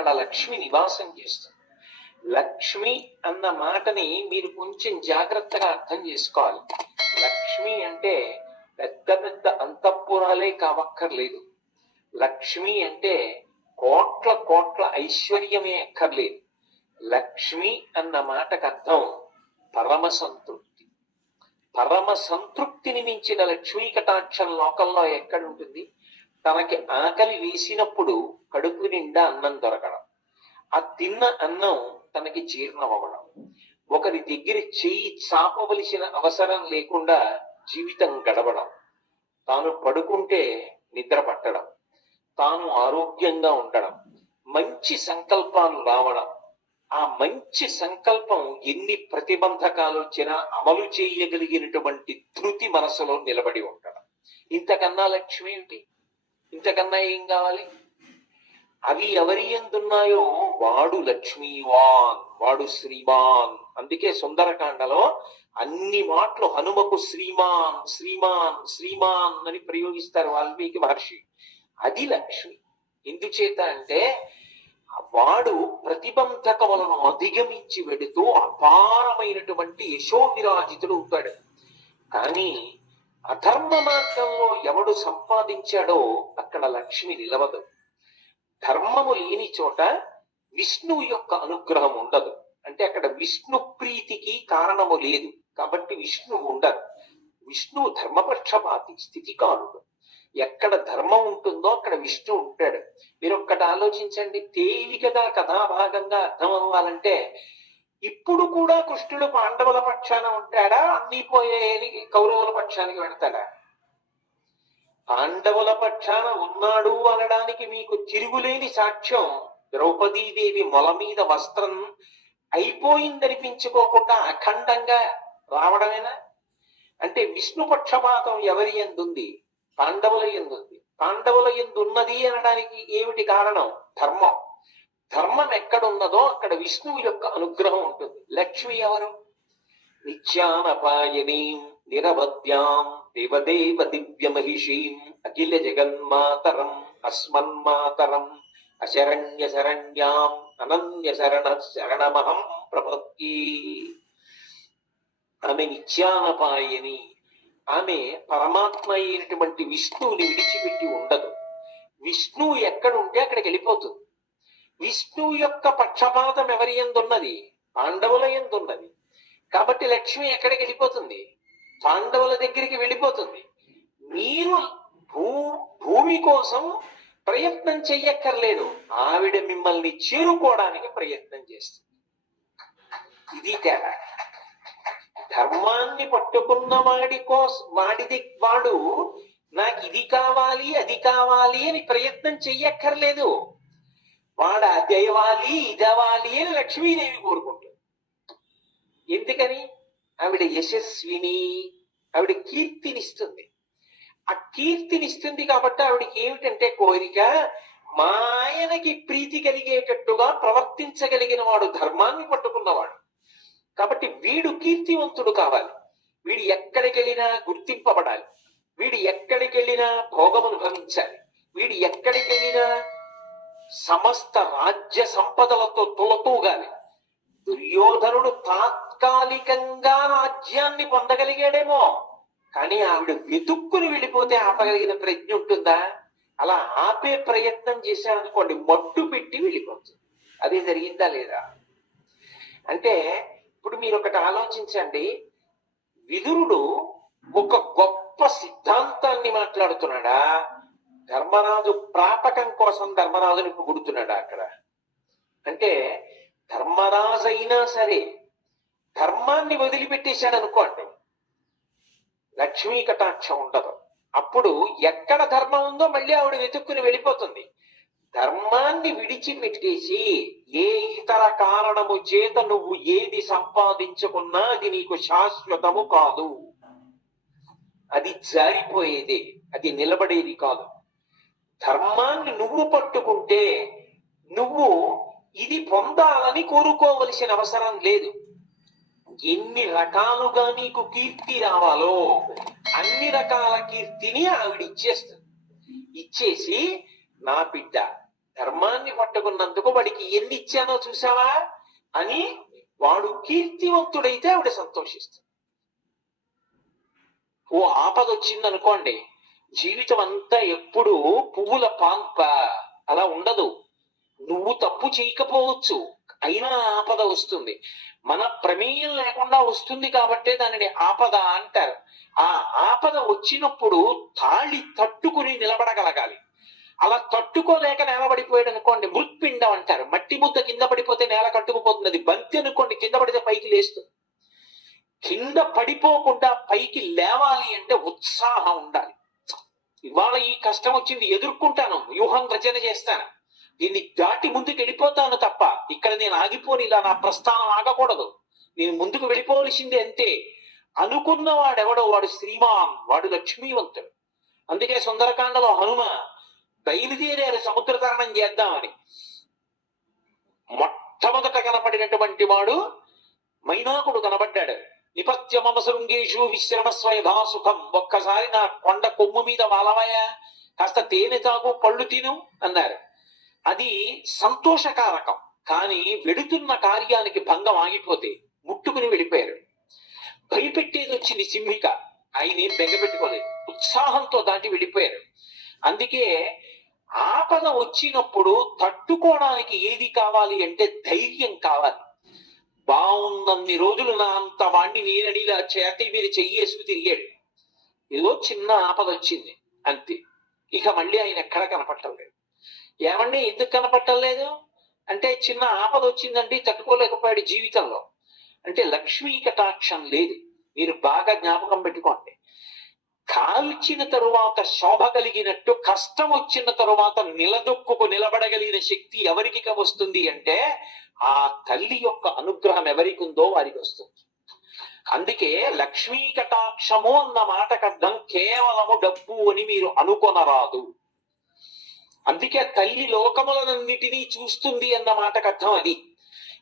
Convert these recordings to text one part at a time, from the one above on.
అక్కడ లక్ష్మి నివాసం చేస్తుంది. లక్ష్మి అన్న మాటని మీరు కొంచెం జాగ్రత్తగా అర్థం చేసుకోవాలి. లక్ష్మి అంటే పెద్ద పెద్ద అంతఃపురాలే కావక్కర్లేదు. లక్ష్మి అంటే కోట్ల కోట్ల ఐశ్వర్యమే అక్కర్లేదు. లక్ష్మి అన్న మాటకు అర్థం పరమ సంతృప్తి. పరమ సంతృప్తిని మించిన లక్ష్మీ కటాక్షం లోకంలో ఎక్కడుంటుంది తనకి ఆకలి వేసినప్పుడు కడుపు నిండా అన్నం దొరకడం. ఆ తిన్న అన్నం తనకి జీర్ణం అవ్వడం ఒకరి దగ్గర చేయి చాపవలసిన అవసరం లేకుండా జీవితం గడవడం తాను పడుకుంటే నిద్ర పట్టడం. తాను ఆరోగ్యంగా ఉండడం. మంచి సంకల్పాలు రావడం. ఆ మంచి సంకల్పం ఎన్ని ప్రతిబంధకాలు వచ్చినా అమలు చేయగలిగినటువంటి ధృతి మనసులో నిలబడి ఉండడం. ఇంతకన్నా లక్ష్మి ఏంటి ఇంతకన్నా ఏం కావాలి? అవి ఎవరి ఎందున్నాయో? వాడు లక్ష్మీవాన్ వాడు శ్రీమాన్. అందుకే సుందరకాండలో అన్ని మాటలు హనుమకు శ్రీమాన్ శ్రీమాన్ శ్రీమాన్ అని ప్రయోగిస్తారు వాల్మీకి మహర్షి. అది లక్ష్మి. ఎందుచేత అంటే వాడు ప్రతిబంధకములను అధిగమించి వెడుతూ అపారమైనటువంటి యశోవిరాజితుడు అవుతాడు. కానీ అధర్మ మార్గంలో ఎవడు సంపాదించాడో అక్కడ లక్ష్మి నిలవదు. ధర్మము లేని చోట విష్ణువు యొక్క అనుగ్రహం ఉండదు. అంటే అక్కడ విష్ణు ప్రీతికి కారణము లేదు. కాబట్టి విష్ణువు ఉండదు. విష్ణువు ధర్మపక్షపాతి స్థితికారుడు. ఎక్కడ ధర్మం ఉంటుందో అక్కడ విష్ణు ఉంటాడు. మీరు ఒక్కటి ఆలోచించండి. తేలికగా కథాభాగంగా అర్థం అవ్వాలంటే ఇప్పుడు కూడా కృష్ణుడు పాండవుల పక్షాన ఉంటాడా? అన్ని పోయేని కౌరవుల పక్షానికి వెళ్తాడా? పాండవుల పక్షాన ఉన్నాడు అనడానికి మీకు తిరుగులేని సాక్ష్యం. ద్రౌపదీదేవి మొల మీద వస్త్రం అయిపోయిందనిపించుకోకుండా అఖండంగా రావడమేనా? అంటే విష్ణు పక్షపాతం ఎవరి ఎందుంది? పాండవుల ఎందుంది? పాండవుల ఎందున్నది అనడానికి ఏమిటి కారణం? ధర్మం. ధర్మం ఎక్కడున్నదో అక్కడ విష్ణువు యొక్క అనుగ్రహం ఉంటుంది. లక్ష్మి ఎవరు? నిత్యానపాయనీం నిరవద్యాం దేవదేవ దివ్య మహిషీం అఖిల జగన్మాతరం అస్మన్మాతరం అశరణ్య శరణ్యాం అనన్య శరణ శరణమహం ప్రపత్తి ఆమె నిత్యానపాయని ఆమె పరమాత్మ అయినటువంటి విష్ణువుని విడిచిపెట్టి ఉండదు. విష్ణువు ఎక్కడుంటే అక్కడికి వెళ్ళిపోతుంది. విష్ణువు యొక్క పక్షపాతం ఎవరి ఎందున్నది? పాండవుల ఎందున్నది? కాబట్టి లక్ష్మి ఎక్కడికి వెళ్ళిపోతుంది? పాండవుల దగ్గరికి వెళ్ళిపోతుంది. మీరు భూ భూమి కోసం ప్రయత్నం చెయ్యక్కర్లేదు. ఆవిడ మిమ్మల్ని చేరుకోవడానికి ప్రయత్నం చేస్తుంది. ఇది తేడా. ధర్మాన్ని పట్టుకున్న వాడి కోసం వాడిది వాడు నాకు ఇది కావాలి అది కావాలి అని ప్రయత్నం చెయ్యక్కర్లేదు. వాడ అది ఇదవాలి అని లక్ష్మీదేవి కోరుకుంటుంది. ఎందుకని? ఆవిడ యశస్విని ఆవిడ కీర్తినిస్తుంది. ఆ కీర్తినిస్తుంది కాబట్టి ఆవిడకి ఏమిటంటే కోరిక మాయనకి ప్రీతి కలిగేటట్టుగా ప్రవర్తించగలిగిన వాడు ధర్మాన్ని పట్టుకున్నవాడు. కాబట్టి వీడు కీర్తివంతుడు కావాలి. వీడు ఎక్కడికి వెళ్ళినా గుర్తింపబడాలి. వీడు ఎక్కడికి వెళ్ళినా భోగం అనుభవించాలి. వీడు ఎక్కడికి వెళ్ళినా సమస్త రాజ్య సంపదలతో తులతూగాలి దుర్యోధనుడు తాత్కాలికంగా రాజ్యాన్ని పొందగలిగాడేమో. కానీ ఆవిడ వెతుక్కుని వెళ్ళిపోతే ఆపగలిగిన ప్రజ్ఞ ఉంటుందా? అలా ఆపే ప్రయత్నం చేశారనుకోండి మట్టు పెట్టి వెళ్ళిపోతుంది. అది జరిగిందా లేదా? అంటే ఇప్పుడు మీరు ఒకటి ఆలోచించండి. విదురుడు ఒక గొప్ప సిద్ధాంతాన్ని మాట్లాడుతున్నాడా? ధర్మరాజు ప్రాపకం కోసం ధర్మరాజుని గుడుతున్నాడు అక్కడ. అంటే ధర్మరాజు అయినా సరే ధర్మాన్ని వదిలిపెట్టేశాడు అనుకోండి లక్ష్మీ కటాక్షం ఉండదు. అప్పుడు ఎక్కడ ధర్మం ఉందో మళ్ళీ ఆవిడ వెతుక్కుని వెళ్ళిపోతుంది. ధర్మాన్ని విడిచిపెట్టేసి ఏ ఇతర కారణము చేత నువ్వు ఏది సంపాదించుకున్నా అది నీకు శాశ్వతము కాదు. అది జారిపోయేది అది నిలబడేది కాదు. ధర్మాన్ని నువ్వు పట్టుకుంటే నువ్వు ఇది పొందాలని కోరుకోవలసిన అవసరం లేదు. ఎన్ని రకాలుగా నీకు కీర్తి రావాలో అన్ని రకాల కీర్తిని ఆవిడ ఇచ్చేస్తుంది. ఇచ్చేసి నా బిడ్డ ధర్మాన్ని పట్టుకున్నందుకు వాడికి ఎన్ని ఇచ్చానో చూసావా అని వాడు కీర్తివంతుడైతే ఆవిడ సంతోషిస్తుంది. ఓ ఆపద వచ్చింది అనుకోండి జీవితం అంతా ఎప్పుడు పువ్వుల పాంప. అలా ఉండదు. నువ్వు తప్పు చేయకపోవచ్చు. అయినా ఆపద వస్తుంది. మన ప్రమేయం లేకుండా వస్తుంది కాబట్టే దానిని ఆపద అంటారు. ఆ ఆపద వచ్చినప్పుడు తాళి తట్టుకుని నిలబడగలగాలి. అలా తట్టుకోలేక నేలబడిపోయాడు అనుకోండి మృత్పిండం అంటారు. మట్టి ముద్ద కింద పడిపోతే నేల కట్టుకుపోతుంది అది బంతి అనుకోండి కింద పడితే పైకి లేస్తుంది. కింద పడిపోకుండా పైకి లేవాలి అంటే ఉత్సాహం ఉండాలి. ఇవాళ ఈ కష్టం వచ్చింది ఎదుర్కొంటాను వ్యూహం రచన చేస్తాను. దీన్ని దాటి ముందుకు వెళ్ళిపోతాను తప్ప ఇక్కడ నేను ఆగిపోని ఇలా నా ప్రస్థానం ఆగకూడదు. నేను ముందుకు వెళ్ళిపోవలసింది అంతే. అనుకున్న వాడెవడో వాడు శ్రీమాన్ వాడు లక్ష్మీవంతుడు. అందుకే సుందరకాండలో హనుమ బయలుదేరారు సముద్ర తరణం చేద్దామని. మొట్టమొదట కనపడినటువంటి వాడు మైనాకుడు కనబడ్డాడు. నిపత్యమమ శృంగేషు సుఖం ఒక్కసారి నా కొండ కొమ్ము మీద వాలవయా కాస్త తేనె తాగు పళ్ళు తిను అన్నారు. అది సంతోషకారకం. కానీ వెడుతున్న కార్యానికి భంగం ఆగిపోతే ముట్టుకుని వెళ్ళిపోయారు. భయపెట్టేది వచ్చింది సింహిక. ఆయన బెంగపెట్టుకోలేదు ఉత్సాహంతో దాటి వెళ్ళిపోయారు. అందుకే ఆపద వచ్చినప్పుడు తట్టుకోవడానికి ఏది కావాలి అంటే ధైర్యం కావాలి. బాగున్నన్ని రోజులు నా అంత వాణ్ణి నేనని ఇలా చేతి మీరు చెయ్యేసుకు తిరిగాడు. ఏదో చిన్న ఆపద వచ్చింది. అంతే. ఇక మళ్ళీ ఆయన ఎక్కడ కనపట్టలేదు ఏమండి ఎందుకు కనపట్టలేదు అంటే చిన్న ఆపద వచ్చిందండి తట్టుకోలేకపోయాడు జీవితంలో. అంటే లక్ష్మీ కటాక్షం లేదు. మీరు బాగా జ్ఞాపకం పెట్టుకోండి. కాల్చిన తరువాత శోభ కలిగినట్టు కష్టం వచ్చిన తరువాత నిలదొక్కుకు నిలబడగలిగిన శక్తి ఎవరికి వస్తుంది అంటే ఆ తల్లి యొక్క అనుగ్రహం ఎవరికి ఉందో వారికి వస్తుంది అందుకే లక్ష్మీ కటాక్షము అన్న మాటకు అర్థం కేవలము డబ్బు అని మీరు అనుకొనరాదు. అందుకే తల్లి లోకములనన్నిటినీ చూస్తుంది అన్న మాటకు అర్థం అది.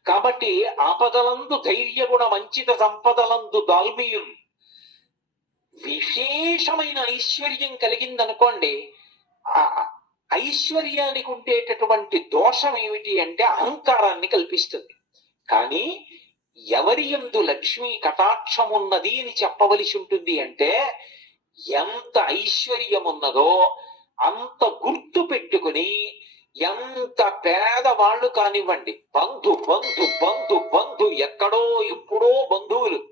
కాబట్టి ఆపదలందు ధైర్య గుణ వంచిత సంపదలందు దాల్మీయం విశేషమైన ఐశ్వర్యం కలిగిందనుకోండి ఐశ్వర్యానికి ఉండేటటువంటి దోషం ఏమిటి అంటే అహంకారాన్ని కల్పిస్తుంది. కానీ ఎవరి ఎందు లక్ష్మీ కటాక్షం ఉన్నది అని చెప్పవలసి ఉంటుంది అంటే ఎంత ఐశ్వర్యం ఉన్నదో అంత గుర్తు పెట్టుకుని ఎంత పేదవాళ్ళు కానివ్వండి బంధు బంధు బంధు బంధు ఎక్కడో ఎప్పుడో బంధువులు.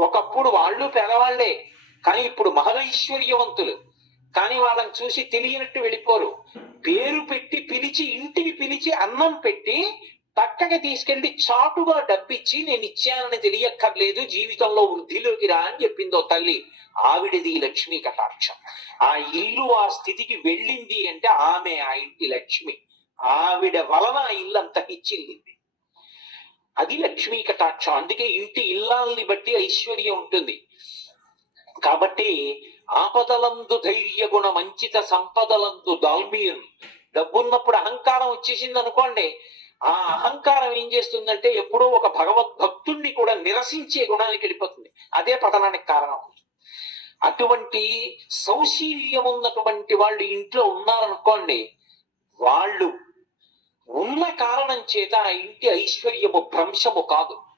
ఒకప్పుడు వాళ్ళు పేదవాళ్ళే కానీ ఇప్పుడు మహదైశ్వర్యవంతులు కానీ వాళ్ళని చూసి తెలియనట్టు వెళ్ళిపోరు. పేరు పెట్టి పిలిచి ఇంటికి పిలిచి అన్నం పెట్టి పక్కకి తీసుకెళ్ళి చాటుగా డబ్బిచ్చి నేను ఇచ్చానని తెలియక్కర్లేదు జీవితంలో వృద్ధిలోకి రా అని చెప్పిందో తల్లి. ఆవిడది లక్ష్మి కటాక్షం. ఆ ఇల్లు ఆ స్థితికి వెళ్ళింది అంటే ఆమె ఆ ఇంటి లక్ష్మి. ఆవిడ వలన ఆ ఇల్లు అంత ఇచ్చింది అది లక్ష్మీ కటాక్షం. అందుకే ఇంటి ఇల్లాల్ని బట్టి ఐశ్వర్యం ఉంటుంది. కాబట్టి ఆపదలందు ధైర్య గుణ మంచిత సంపదలందు దాల్మీయం. డబ్బున్నప్పుడు అహంకారం వచ్చేసింది అనుకోండి ఆ అహంకారం ఏం చేస్తుందంటే ఎప్పుడో ఒక భగవద్భక్తుణ్ణి కూడా నిరసించే గుణానికి వెళ్ళిపోతుంది. అదే పతనానికి కారణం. అటువంటి సౌశీల్యం ఉన్నటువంటి వాళ్ళు ఇంట్లో ఉన్నారనుకోండి వాళ్ళు ఉన్న కారణం చేత ఆ ఇంటి ఐశ్వర్యము భ్రంశము కాదు.